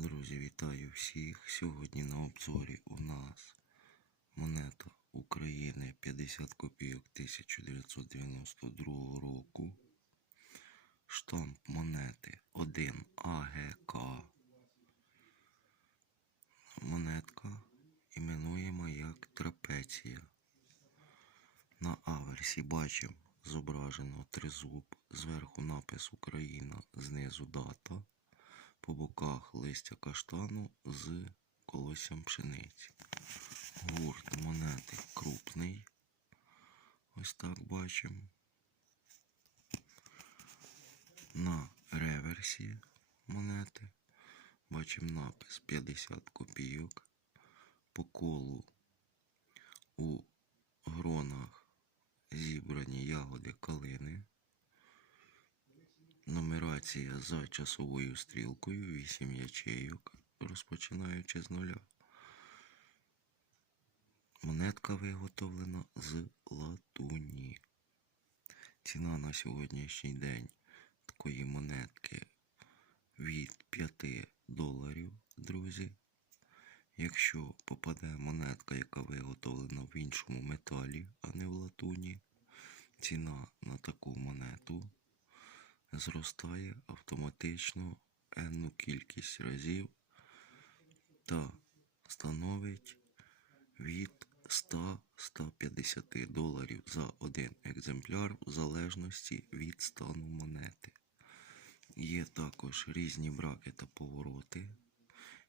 Друзі, вітаю всіх. Сьогодні на обзорі у нас монета України 50 копійок 1992 року. Штамп монети 1 АГК. Монетка іменуємо як трапеція. На аверсі бачимо зображено тризуб, зверху напис Україна, знизу дата по боках листя каштану з колоссям пшениці. Гурт монети крупний. Ось так бачимо. На реверсі монети бачимо напис 50 копійок. По колу у гронах зібрані ягоди калини. Нумерація за часовою стрілкою 8 ячейок, розпочинаючи з нуля. Монетка виготовлена з латуні. Ціна на сьогоднішній день такої монетки від 5 доларів, друзі. Якщо попаде монетка, яка виготовлена в іншому металі, а не в латуні, ціна на таку монету зростає автоматично енну кількість разів та становить від 100-150 доларів за один екземпляр в залежності від стану монети. Є також різні браки та повороти,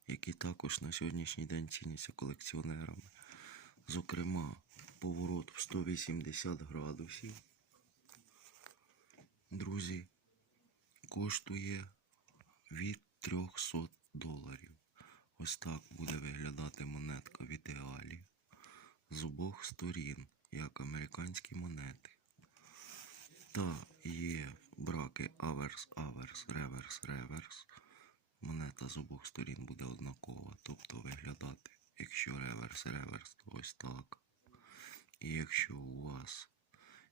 які також на сьогоднішній день ціняться колекціонерами. Зокрема, поворот в 180 градусів. Друзі, коштує від 300 доларів. Ось так буде виглядати монетка в ідеалі з обох сторін, як американські монети. Та є браки аверс, аверс, реверс, реверс. Монета з обох сторін буде однакова, тобто виглядати, якщо реверс, реверс, то ось так. І якщо у вас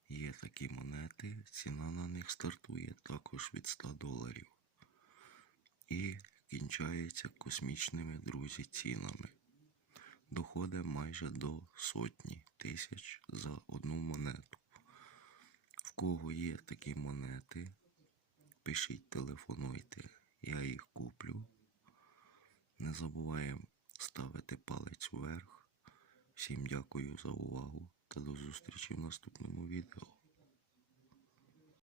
є такі монети, ціна на них стартує також від 100 доларів. І кінчається космічними, друзі, цінами. Доходить майже до сотні тисяч за одну монету. В кого є такі монети, пишіть, телефонуйте, я їх куплю. Не забуваємо ставити палець вверх. Всім дякую за увагу та до зустрічі в наступному відео.